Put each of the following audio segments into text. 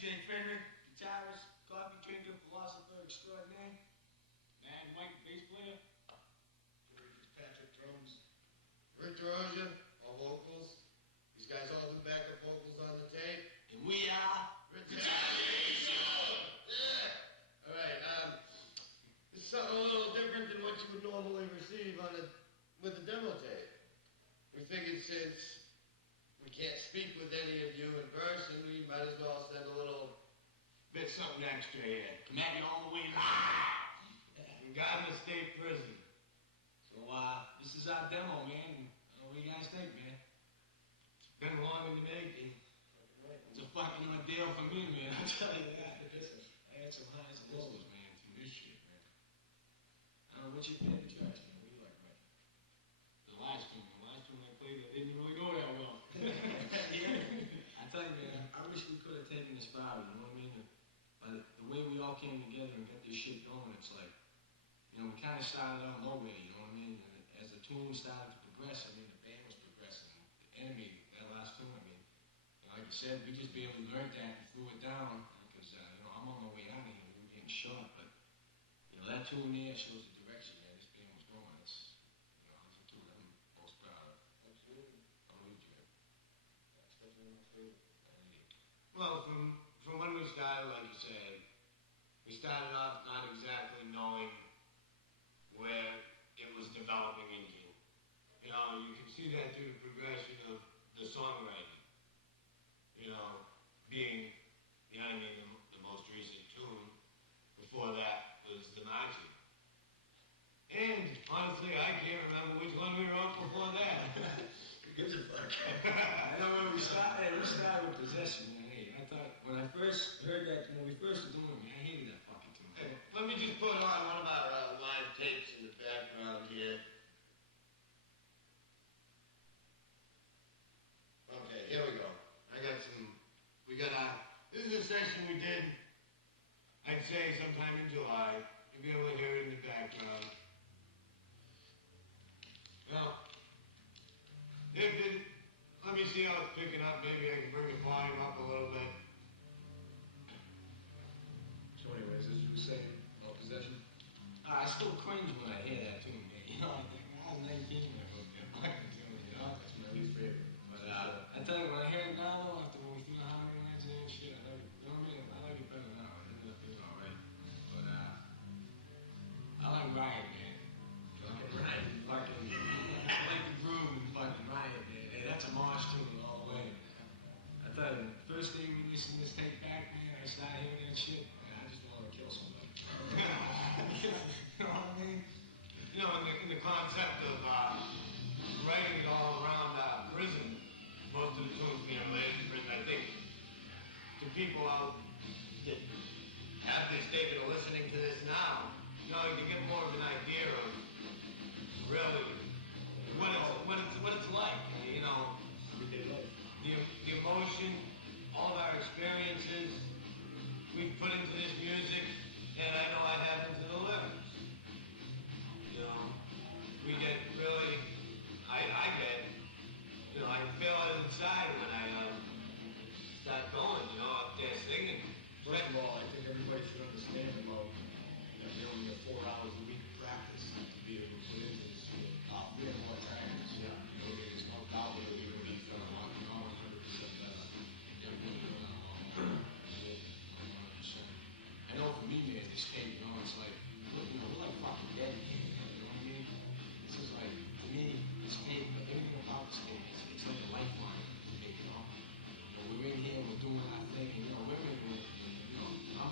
Fredricks, guitarist, coffee drinker, philosopher extraordinaire, man, white bass player, Fitzpatrick drums, Desroisier, all vocals. These guys all do backup vocals on the tape. and we are Retaliation! Yeah! Alright, this is something a little different than what you would normally receive with a demo tape. We figured since we can't speak with any of you in person, we might as well send a little bit something extra here. Come at you all the way live from Gardner State Prison. So, this is our demo, man. What do you guys think, man? It's been long in the making. It's a fucking ordeal for me, man. I'll tell you that. I had some highs and lows, man, through this shit, man. I don't know, what's your favorite tracks, man? What do you like, right? The last one I played, it didn't really go that well. Yeah. I tell you, man, I wish we could have taken this far, you know what I mean? But the way we all came together and got this shit going, it's like, you know, we kind of started out nowhere, you know what I mean? And as the tune started to progress, I mean, the band was progressing. The Enemy, that last tune, I mean, you know, like you said, we just barely learned that and threw it down because, you know, I'm on my way out of here. We were getting shot, but, you know, that tune there shows the direction, man. This band was going. It's, you know, it's a tune I'm most proud of. Absolutely. I'm with you. That's definitely my favorite. Well, from when we started, like you said, we started off not exactly knowing where it was developing into. You know, you can see that through the progression of the songwriting. You know, being the Enemy, the most recent tune. Before that was the marching. And honestly, I can't remember which one we wrote before that. Who gives a fuck? I know when we started with Possession, man. Hey, I thought, when I first heard that, when we first were doing it, man, I hated that fucking tune. Hey, let me just put on one of our live tapes in the background here. Okay, here we go. This is a session we did, I'd say sometime in July. You'll be able to hear it in the background. Now, let me see how it's picking up. Maybe I can bring the volume up a little bit. So anyways, as you were saying about Possession? I still cringe when I hear that tune, man. You know, I think I was 19 when I wrote that fucking tune, you know? That's my least favorite. But I tell you, when I hear it now, though, after when we threw the harmony lines in and shit, I like it, you know what I mean? I like it better now. It ended up being alright. But I like Riot, man. Riot, fucking, I like the groove and fucking Riot, man. Hey, that's a march tune all the way. I tell you, the first day we listened to this tape back, man, I started hearing that shit, man, I just wanted to kill somebody. You know what I mean? You know, in the concept of writing it all around prison, most of the tunes being related to prison, I think to people out that have this tape and are listening to this now, you know, you can get more of an idea of really what it's like, you know, the emotion, all of our experiences we've put into this music, and I know I have into the lyrics. You know, we get really, I get, you know, I feel it inside when I start going, you know, up there singing. First of all, I think everybody should understand about, you know, you only get 4 hours a week of practice to be able to put into this shit. We have more practice. Yeah. You know, there's no doubt that it will be done 100% better. Yeah, we're doing that 100%. I know for me, man, this tape, you know, it's like, you know, we're like fucking dedicated, you know what I mean? This is like, to me, this tape, everything about this tape, it's like a lifeline to me, you know? You know, we're in here, we're doing our thing, and, you know, we're in here, you know, I'm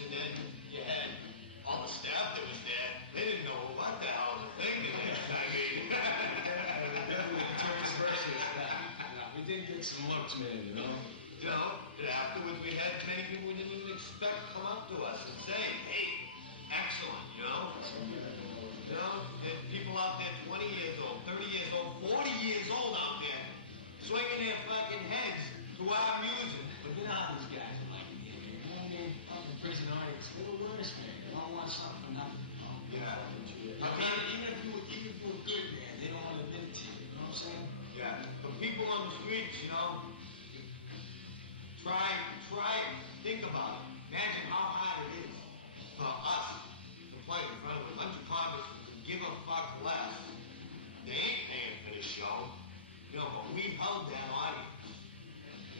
and then you had all the staff that was there. They didn't know what the hell to think of it. I mean, we did get some looks, man, you know? You know, and afterwards we had many people we didn't even expect come up to us and say, hey, excellent, you know? You know, there's people out there 20 years old, 30 years old, 40 years old out there swinging their fucking heads to our music. But you know how these guys are like, man, you know what I mean? Fucking prison audience, they're the worst, man. They don't want something for nothing. Yeah. I mean, even if you were good, man, they don't want to admit it to you, you know what I'm saying? Yeah. But people on the streets, you know, try, think about it. Imagine how hard it is for us to play in front of a bunch of comics who give a fuck less. They ain't paying for the show. You know, but we held that audience.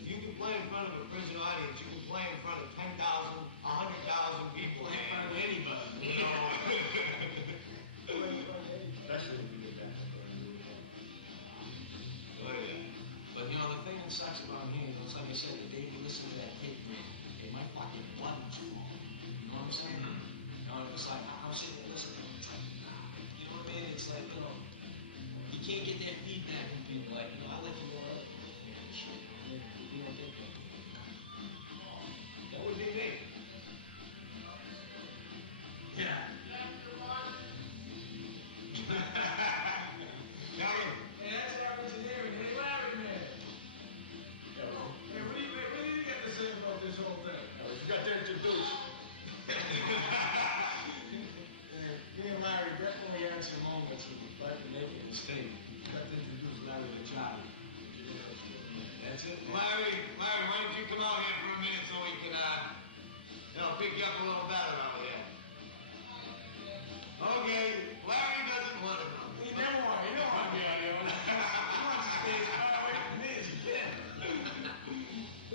If you can play in front of a prison audience, you can play in front of 10,000, 100,000 people. Play in front of anybody. You know? Especially if you get that. Oh, yeah. But you know, the thing that sucks about here, it's like I said, the day you listen to that tape, man, it might fucking blood you all. You know what I'm saying? You know, it's like, I'm sitting there listening, it's like, you know what I mean? It's like, you know, you can't get that feedback from people. Like, you know, I let you know that. Shit, man. You don't think that. That would be me. Yeah. Hey, that's happens in here. Hey, Larry, man. Hey, what do you got to say about this whole thing? You got to introduce. Me and Larry definitely had some moments when we tried to make a mistake. We got to introduce Larry to Johnny. That's it, man. Larry, why don't you come out here for a minute so we can, pick you up a little better out here. Okay, Larry doesn't want to come. He never want to be out here. He wants to stay as far away from me as he can.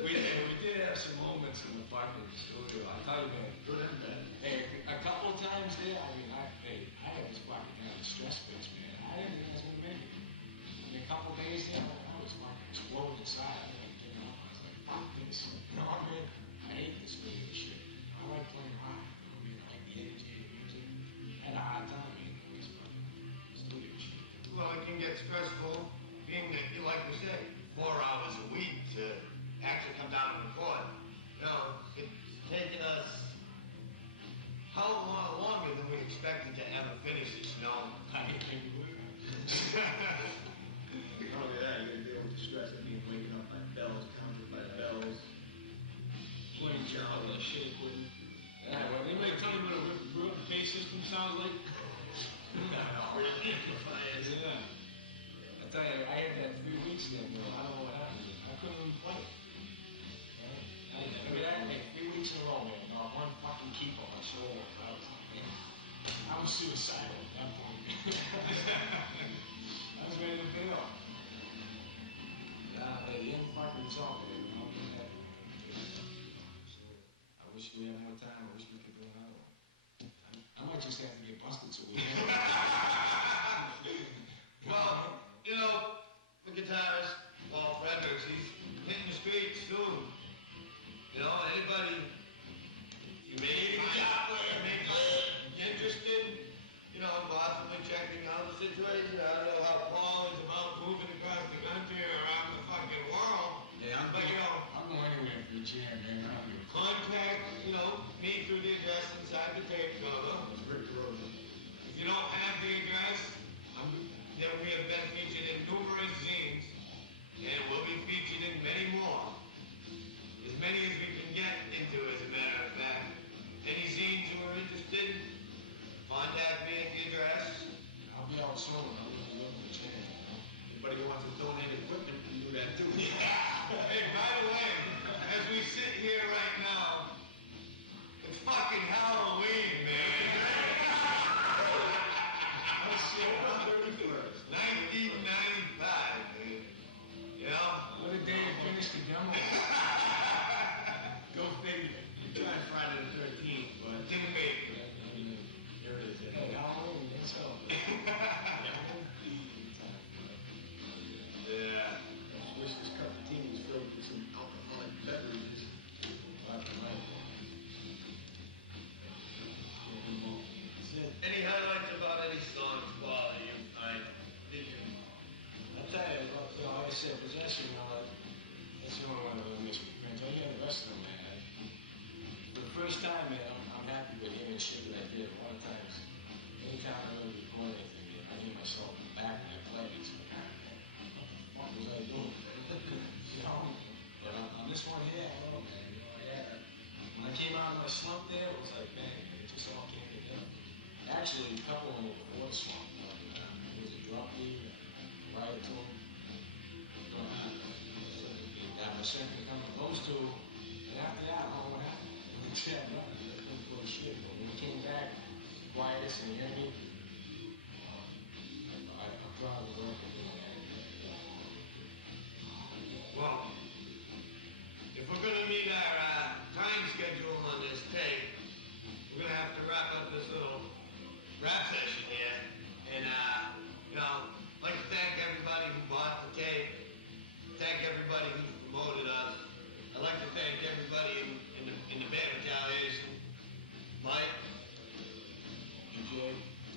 We did have some moments in the fucking studio. I tell you, man. Good and bad. Hey, a couple of times there, I mean, I had this fucking kind of stress bitch, man. I didn't think I was going to make it. I mean, a couple of days there, I was fucking exploding inside. I didn't get up. I was like, fuck this. You know what I mean? I hate this studio shit. I like playing rock. You know what I mean? I like the energy, the music. I had a hard time, man. This fucking studio shit. Well, it can get stressful being that, like we said, 4 hours a week to actually come down and record. You know, it's taken us a lot longer than we expected to ever finish this, you know? I didn't think we would. Not only that, you got to deal with the stress of being waking up by bells, counted by bells. Playing Gerald and shit equipment. Yeah, well, anybody tell me what a real bass system sounds like? No, amplifiers. Yeah. I tell you, I had that 3 weeks there, bro. I don't know what happened. I couldn't even play it. I mean, I had like 3 weeks in a row, man. Not one fucking keep on my shoulder. I was suicidal at that point. I was ready to bail. They didn't fucking resolve it. You know, I wish we had more time. I wish we could do another one. I might just have to get busted so we can. Well, you know, the guitarist, Fredricks, he's hitting the streets soon. You know, anybody, you may be interested, you know, in possibly checking out the situation. I don't know how Paul is about moving across the country or around the fucking world. Yeah, but, you know, I'm going anywhere for a jam, man. I don't give a fuck. contact, you know, me through the address inside the tape cover. If you don't have the address, then we have been featured in numerous zines, and we'll be featured in many more. As many as we can get into, as a matter of fact. Any zines who are interested, contact me at the address. I'll be out soon. I'm going to look for a jam. Anybody who wants to donate equipment can do that too. Yeah. Hey, by the way, as we sit here right now, it's fucking Halloween, man. I'm still on 31st. 1995, man. You know? What a day to finish the demo. Go figure. We tried Friday the 13th, but Didn't make it. here it is. Hey, Halloween, let's go. Yeah. Wish this cup of tea was filled with some alcoholic beverages. first time, man, I'm happy with hearing shit that I did. A lot of times, anytime I really record anything, man, I hear myself back in that play. It's like, ah, man, what was I doing? You know? But on this one here, I don't know, man. You know, yeah. When I came out of my slump there, it was like, man, it just all came together. Actually, a couple of them were before the slump. It was a drop lead, riot to him. My second coming, those two, and after that, I don't know what happened. I couldn't go to shit. But when he came back, quietest and the enemy, I'm proud of the work of doing that. Well, if we're going to meet our time schedule on this tape, we're going to have to wrap up this little rap session here. And, you know, I'd like to thank everybody who bought the tape. Thank everybody who promoted us. I'd like to thank everybody in the band Retaliation. Mike,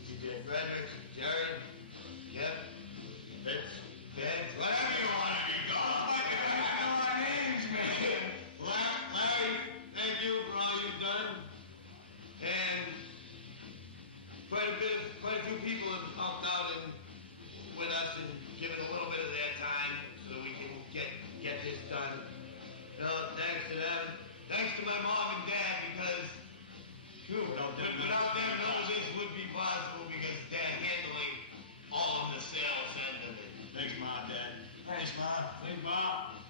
DJ Fredricks, Gerald, Yep, Fitz, whatever you want to be called. I know our names, man. Larry, thank you for all you've done. And quite a few people have helped out with us and given a little bit of their time so that we can get this done. No, thanks to them. Thanks to my mom and dad because without them, none of this would be possible because Dad handling all of the sales end of it. Thanks, Mom, Dad. Thanks, Mom. Thanks, Mom.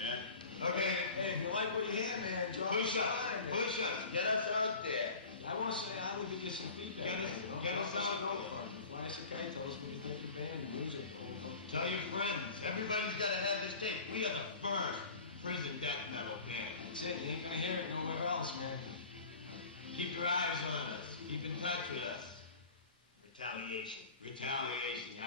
Yeah. Okay. Hey, if you like what you hear, man, drop Push a us. line, man. Push us. Get us out there. I want to say I would give you some feedback. Get us out there. Fly us a kite, tell us what you think of the band, the music, the whole thing. Tell your friends. Everybody's got to have this tape. We are the first prison death metal band. That's it. You ain't gonna hear it nowhere else, man. Keep your eyes on us. Keep in touch with us. Retaliation. Retaliation.